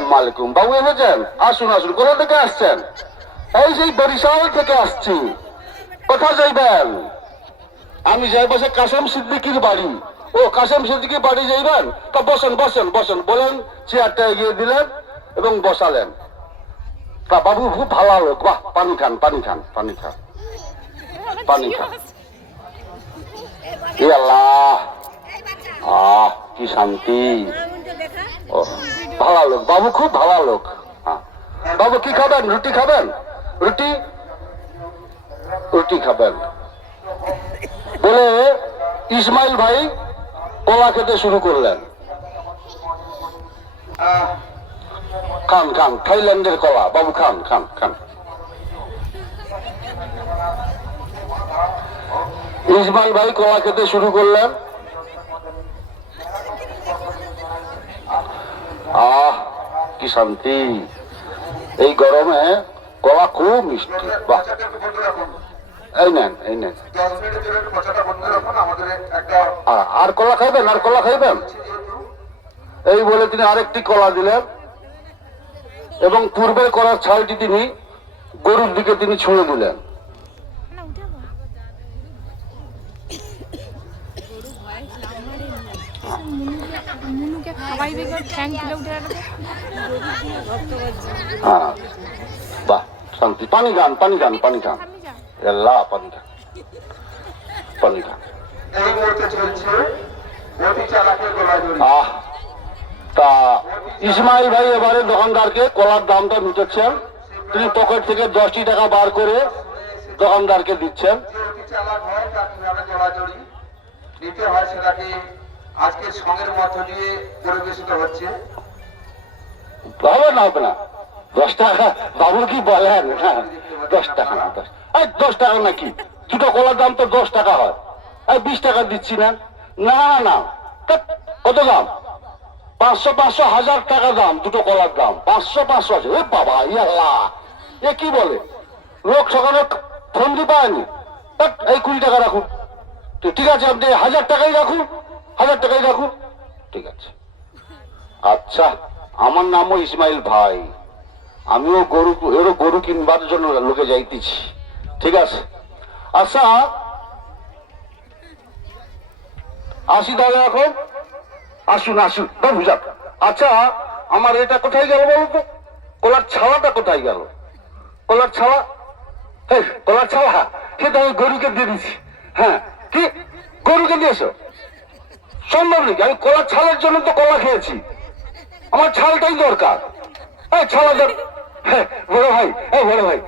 আসসালামু আলাইকুম। বাবু এসেছেন? আসুন আসুন। কোথা থেকে আসছেন? এই সেই বরিশাল থেকে আসছি। কোথায় যাইবেন? আমি যাই বসে কাশেম সিদ্দিকির বাড়ি। ও, কাশেম সিদ্দিকির বাড়ি যাইবেন? তা বসেন বসেন বসেন বলেন, চেয়ারটা এগিয়ে দিলেন এবং বসালেন। তা বাবু খুব ভালো লোক। বাহ, পানি খান পানি খান পানি খান পানি খান। এ আল্লাহ, আহ কি শান্তি। ও, ভালো লোক বাবু, খুব ভালো লোক। হ্যাঁ। বাবু কি খাবেন? রুটি খাবেন? রুটি রুটি খাবেন বলে ইসমাইল ভাই কলা খেতে শুরু করলেন। খান খান, থাইল্যান্ডের কলা। বাবু খান খান খান। ইসমাইল ভাই কলা খেতে শুরু করলেন। আহ কি শান্তি। এই গরমে কলা খুব মিষ্টি। বাহ, এই নেন এই নেন। আর কলা খাইবেন? আর কলা খাইবেন? এই বলে তিনি আরেকটি কলা দিলেন এবং পূর্বের কলার ছালটি তিনি গরুর দিকে তিনি ছুঁড়ে দিলেন। হ্যাঁ, বাহ শান্তি। পানি খান পানি খান পানি খান। আল্লাহ, পানি খান পানি খান। আহ, তা ইসমাইল ভাই এবারে দোকানদারকে কলার দামটা মিটাচ্ছেন। তিনি পকেট থেকে 10টি টাকা বার করে দোকানদারকে দিচ্ছেন। নিতে হয় সেটাকে আজকের সঙ্গের মধ্য দিয়ে পরিবেশিত হচ্ছে। হবে না হবে না, 10 টাকা বাবু কি বলেন? 10 টাকা না, 10 টাকা নাকি? দুটো কলার দাম তো 10 টাকা হয়। 20 টাকা দিচ্ছি না। না না, কত দাম? 500 500 1000 টাকা দাম দুটো কলার দাম। 500 500 আছে। এ বাবা, ইয়াল্লাহ, এ কি বলে? লোক সকালে ফন্দি পায়নি। এই 20 টাকা রাখুন। ঠিক আছে, আপনি 1000 টাকাই রাখুন। 1000 টাকাই রাখুন। ঠিক আছে। আচ্ছা, আমার নামও ইসমাইল ভাই। আমিও গরু কিনবার জন্য লোকে যাইতেছি। ঠিক আছে, আচ্ছা আসি তাহলে এখন। আসুন আসুন বাবু, যাক। আচ্ছা, আমার এটা কোথায় গেল বলতো? কলার ছাওয়াটা কোথায় গেল? কলার ছাওয়া, কলার ছাওয়া সেটা আমি গরুকে দিয়ে দিচ্ছি। হ্যাঁ, কি গরুকে দিয়েছ? সম্ভব নাকি? আমি কলার ছালের জন্য তো কলা খেয়েছি। আমার ছালটাই দরকার। ছালা দর, হ্যাঁ বড় ভাই, বড় ভাই,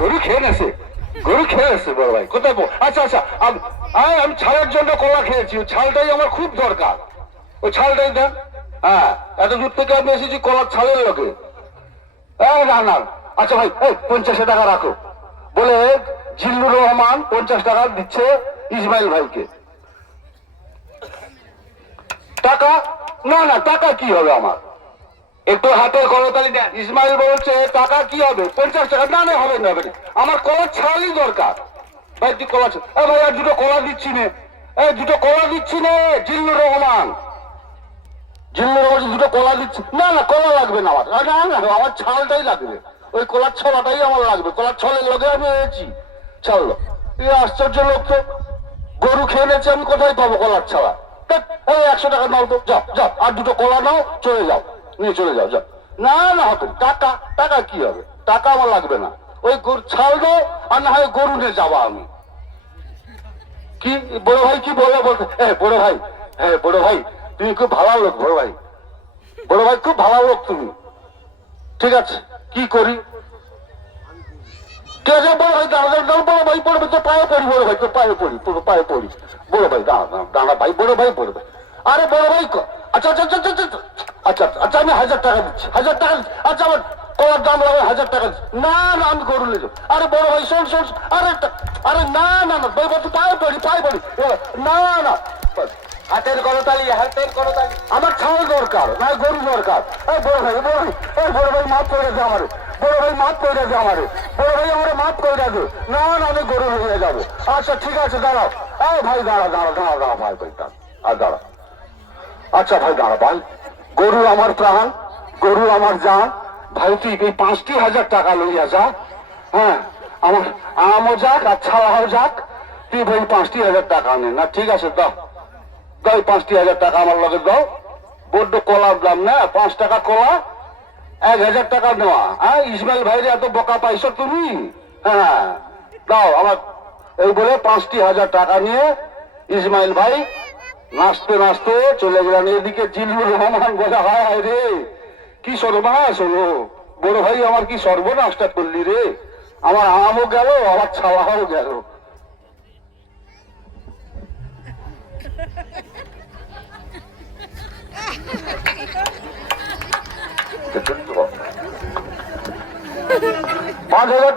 গরু খেয়ে নেছে, গরু খেয়ে নেছে বড় ভাই। কোথায়? আচ্ছা আচ্ছা, আমি ছালের জন্য কলা খেয়েছি। ওই ছালটাই আমার খুব দরকার। ওই ছালটাই দেন। হ্যাঁ, এত দূর থেকে আমি এসেছি কলার ছালের লোকে। না না, আচ্ছা ভাই, 50 টাকা রাখো বলে জিল্লুর রহমান 50 টাকা দিচ্ছে ইসমাইল ভাইকে। টাকা? না না, টাকা কি হবে আমার? একটু হাতের করতালি দেন। ইসমাইল বলছে টাকা কি হবে? 50 টাকা। না না, হবে না হবে না, আমার কলার ছাড়াই দরকার। ভাই তুই কলা, ভাই আর দুটো কলা দিচ্ছি নে, দুটো কলা দিচ্ছি নে। জিল্লুর রহমান, জিল্লুর রহমান দুটো কলা দিচ্ছি। না না, কলা লাগবে না আমার। না না, আমার ছালটাই লাগবে। ওই কলার ছলাটাই আমার লাগবে। কলার ছলের লগে আমি হয়েছি। ছাড়লো, আশ্চর্য লোক তো। গরু খেয়ে নিয়েছে, আমি কোথায় পাবো কলার ছাড়া? 100 টাকা নাও তো, যাও যাও, আর দুটো কলা নাও, চলে যাও, নিয়ে চলে যাও যাও। না না, হবে টাকা। টাকা কি হবে? টাকা আমার লাগবে না। ওই গরু ছাল দাও, আর না হয় গরু নিয়ে যাবো আমি। কি বড় ভাই কি বলে বলতে? বড় ভাই, বড় ভাই তুমি খুব ভালো লোক। বড় ভাই, বড় ভাই খুব ভালো লোক তুমি। ঠিক আছে, কি করি? ঠিক আছে বড় ভাই, দাঁড়া দাঁড়া, বড় ভাই পড়বে তো পায়ে পড়ি। বড় ভাই তো পায়ে পড়ি, পায়ে পড়ি। বড় ভাই দাঁড়া দাঁড়া ভাই, বড় ভাই বড় ভাই। আরে বড় ভাই, আচ্ছা আচ্ছা আচ্ছা আচ্ছা আচ্ছা আচ্ছা, আমি 1000 টাকা দিচ্ছি। 1000 টাকা। আচ্ছা, আমার কলার দাম লাগে 1000 টাকা। না না, আমি গরু নিয়ে যাবো। আরে বড় ভাই শোন শোন, আরে না না না, বড় ভাই পায়ে পড়ি পায়ে পড়ি। না না, হাতের করতালি, হাতের করতালি। আমার ছাল দরকার, না গরু দরকার। বড় ভাই, বড় ভাই, বড় ভাই মাফ করে দে আমারে। বড় ভাই মাফ করে দে আমারে। বড় ভাই আমারে মাফ করে দে। না না, আমি গরু নিয়ে যাবো। আচ্ছা ঠিক আছে, দাঁড়াও। ভাই দাঁড়া দাঁড়া দাঁড়া দাঁড়া ভাই, ভাই দাঁড়া, আর দাঁড়া। আচ্ছা ভাই দাঁড়া ভাই, গরু আমার প্রাণ, গরু আমার যান ভাই, তুই এই 5,000 টাকা লইয়া যা। হ্যাঁ, আমার আমও যাক আর ছাড়াও যাক, তুই ভাই 5,000 টাকা নে না। ঠিক আছে, দাও দাও, 5,000 টাকা আমার লগে দাও। বড্ড কলার দাম না, 5 টাকা কলা 1,000 টাকা নেওয়া। হ্যাঁ, ইসমাইল ভাইরে এত বোকা পাইছো তুমি? হ্যাঁ, দাও আমার। এই বলে 5,000 টাকা নিয়ে ইসমাইল ভাই নাচতে নাচতে চলে গেলেন। এদিকে জিল্লুর রহমান বলে, হায় হায় রে, কি সর্বনাশ হলো বড় ভাই, আমার কি সর্বনাশটা করলি রে, আমার আমও গেল, আমার ছাওয়াও গেল।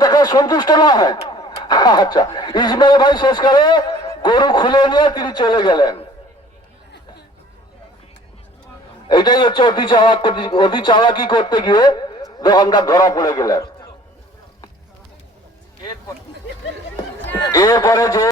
টাকায় সন্তুষ্ট না হয়? আচ্ছা, ইসমাইল ভাই শেষকালে গরু খুলে নিয়ে তিনি চলে গেলেন। এটাই হচ্ছে অতি চালাকি করতে গিয়ে দোকানদার ধরা পড়ে গেলেন। এরপরে যে